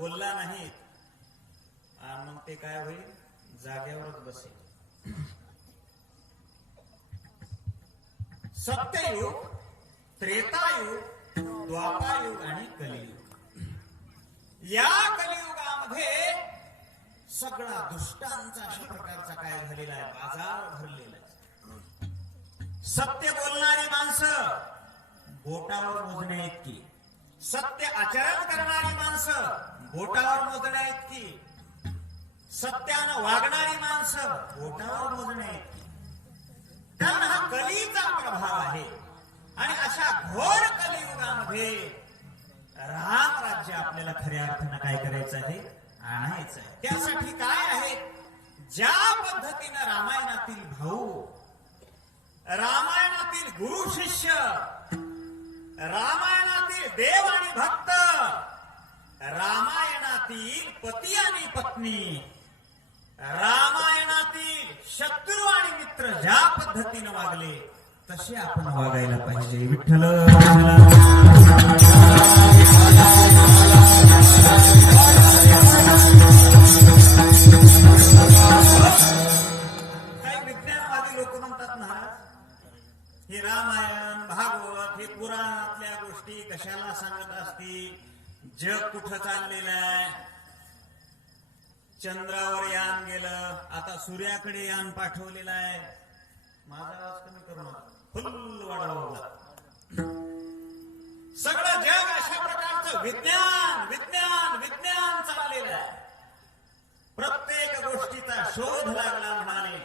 बोलला नाही मग ते काय होईल? जागेवरच बसेल. सत्ययुग त्रेतायुग द्वापायुग आणि कलियुग. या कलियुगामध्ये सगळा दुष्टांचा अशा प्रकारचा काय झालेला आहे? बाजार भरलेला आहे. सत्य बोलणारी माणसं बोटावर मोजण्या इतकी. सत्य आचरण करणारी माणसं बोटावर मोजण्या इतकी. सत्यानं वागणारी माणसं बोटावर मोजण्या इतकी. कारण हा कलीचा प्रभाव आहे. आणि अशा घोर कलियुगामध्ये राम राज्य आपल्याला खऱ्या अर्थानं काय करायचं आहे? आणायचं आहे. त्यासाठी काय आहे? ज्या पद्धतीनं रामायणातील भाऊ रामायणातील गुरु शिष्य रामायणातील देव आणि भक्त रामा रामायणातील पती आणि पत्नी. रामायणातील शत्रू आणि मित्र ज्या पद्धतीनं वागले तसे आपण वागायला पाहिजे. विठ्ठल काही विज्ञानवादी लोक म्हणतात महाराज हे रामायण भागवत हे पुराणातल्या गोष्टी कशाला सांगत असतील? जग कुठं चाललेलं आहे? चंद्रावर यान गेलं. आता सूर्याकडे यान पाठवलेलं आहे. माझा आवाज कमी करू नका. फुल वाढवला सगळं जग अशा प्रकारचं विज्ञान विज्ञान विज्ञान चाललेलं आहे. प्रत्येक गोष्टीचा शोध लागला म्हणाले.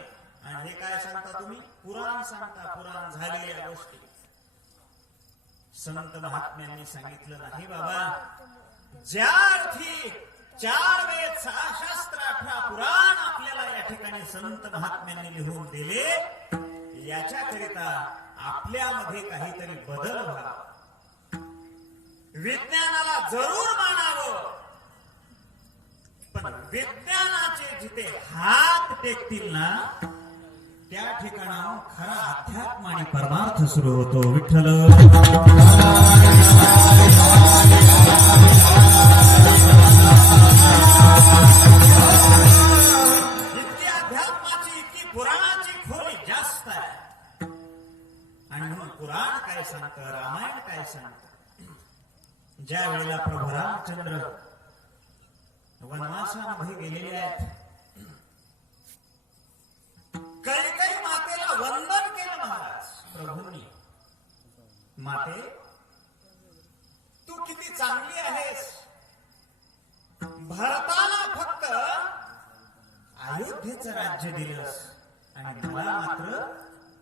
आणि हे काय सांगता तुम्ही? पुराण सांगता पुराण झालेल्या गोष्टी. संत महात्म्यांनी सांगितलं नाही बाबा. ज्या अर्थी चार सहाशास्त्र अठरा पुराण आपल्याला या ठिकाणी संत महात्म्यांनी लिहून दिले. याच्याकरिता आपल्यामध्ये काहीतरी बदल व्हावा. विज्ञानाला जरूर मानावं. पण विज्ञानाचे जिथे हात टेकतील ना त्या ठिकाणाहून खरा अध्यात्म आणि परमार्थ सुरू होतो. विठ्ठल! आणि म्हणून पुराण काय सांगतं? रामायण काय सांगतं? ज्या वेळेला प्रभू रामचंद्र वनवासामध्ये गेलेले आहेत कैकई मातेला वंदन केलं महाराज. प्रभूंनी माते तू किती चांगली आहेस. भारताला फक्त अयोध्येचं राज्य दिलंस. आणि मला मात्र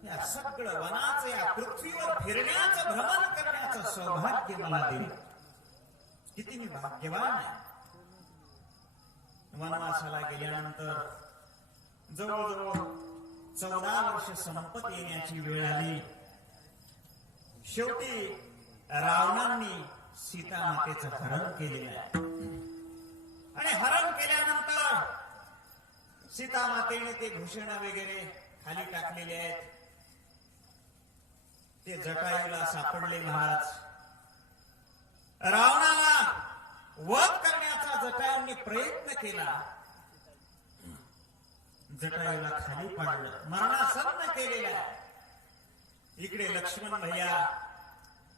या सगळं वनाचं या पृथ्वीवर फिरण्याचं भ्रमण करण्याचं सौभाग्य मला दिलं. किती मी भाग्यवान आहे. वनवासाला गेल्यानंतर जवळजवळ चौदा वर्ष संपत येण्याची वेळ आली. शेवटी रावणांनी सीता मातेचं हरण केलेलं आहे. आणि हरण केल्यानंतर सीता मातेने ते घोषणा वगैरे खाली टाकलेले आहेत. ते जटायूला सापडले महाराज. रावणाला वध करण्याचा जटायूंनी प्रयत्न केला. जटायूला खाली पाडलं मरणासन्न केलेला इकडे लक्ष्मण भैया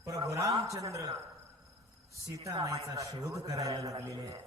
प्रभू रामचंद्र सीतामाईचा शोध करायला लागलेले आहे